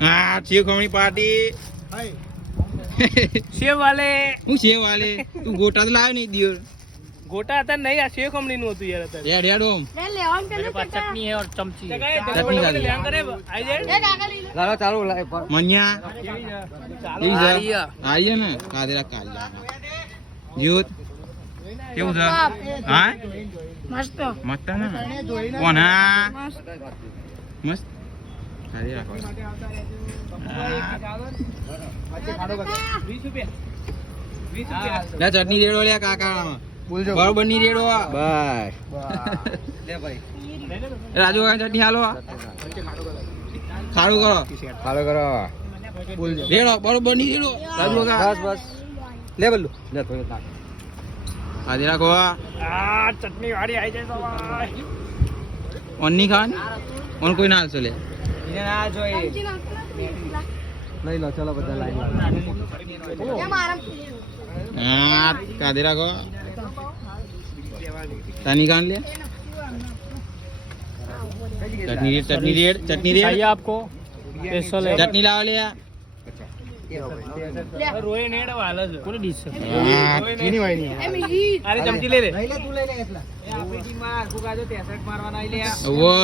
હા સેવ ખમણી પાર્ટી સેવ વાલે હું સેવ વાલે તું ગોટા તો લાવ્યો નહીં દિયો गोटा आता नहीं आ सेव कंपनी નું હતું યાર અત્યારે રેડ રેડ ઓમ मेरे पास चटनी है और चमची चटनी डाली। ले करे आई जाए લાલો ચાલુ મન્યા ચાલો કેવી છે આઈએ ને કાદરા કાલ્યા જીવત કેવું છે હા મસ્ત મસ્ત ને કોણ હા મસ્ત સારી રાખો 20 रुपया લે ચટણી રેડો લે કાકા બરોબર ની રેડો બસ લે ભાઈ રાજુ કાકા ચટણી હાલો ખાડું કરો ફાળો કરો રેડો બરોબર ની રેડો રાજુ કાકા બસ બસ લે બલ્લુ લે થોડું નાખ સારી રાખો आ चटनी वाली आई जाए भाई ઓન ની ખાવાની ઓન કોઈ ના હાલશો લે એને ના જોઈએ લઈ લો ચલો બધા લાઈન હા કાદી રાખો તાની કાન લે ચટણી રેડ ચટણી રેડ चाहिए आपको स्पेशल है ચટણી લાવો લે रोए नेड़ वाला है पूरी डिश है હા એની વાયની अरे चमची ले ले લઈ લે તું લઈ લે એટલા એ આપણી ટીમ માં ફુગાજો 63 મારવાના આઈ લે ઓવો